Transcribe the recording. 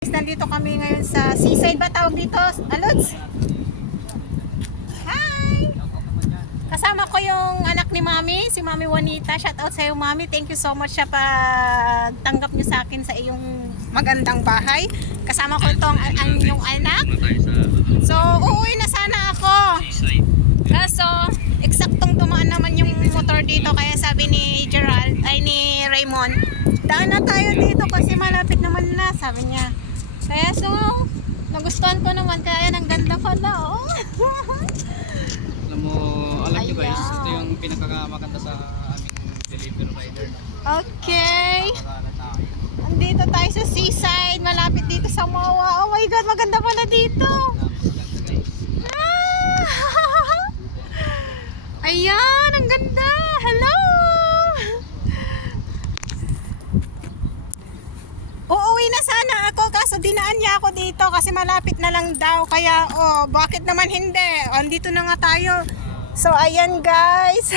Nandito kami ngayon sa seaside ba tawag dito? Alods? Hi! Kasama ko yung anak ni Mami, si Mami Juanita. Shout out sa iyo, Mami. Thank you so much sa pagtanggap niyo sa akin sa iyong magandang bahay. Kasama ko itong ang inyong anak. So, uuwi na sana ako. Kaso, eksaktong dumaan naman yung motor dito. Kaya sabi ni Gerald, ay ni Raymond, daan na tayo dito kasi malapit naman na, sabi niya. Kaya so, nagustuhan ko naman. Kaya ang ganda pala, oh. Alam mo, alam nyo guys, ito yung pinakamaganda sa aming delivery rider. Okay. Andito tayo sa seaside, malapit dito sa Mawa. Oh my God, maganda pala dito. Ah! Ayan, ang ganda. Hello. Uuwi na sana ako kaso dinaan niya ako dito kasi malapit na lang daw. Kaya, oh, bakit naman hindi? Andito na nga tayo. So, ayan guys.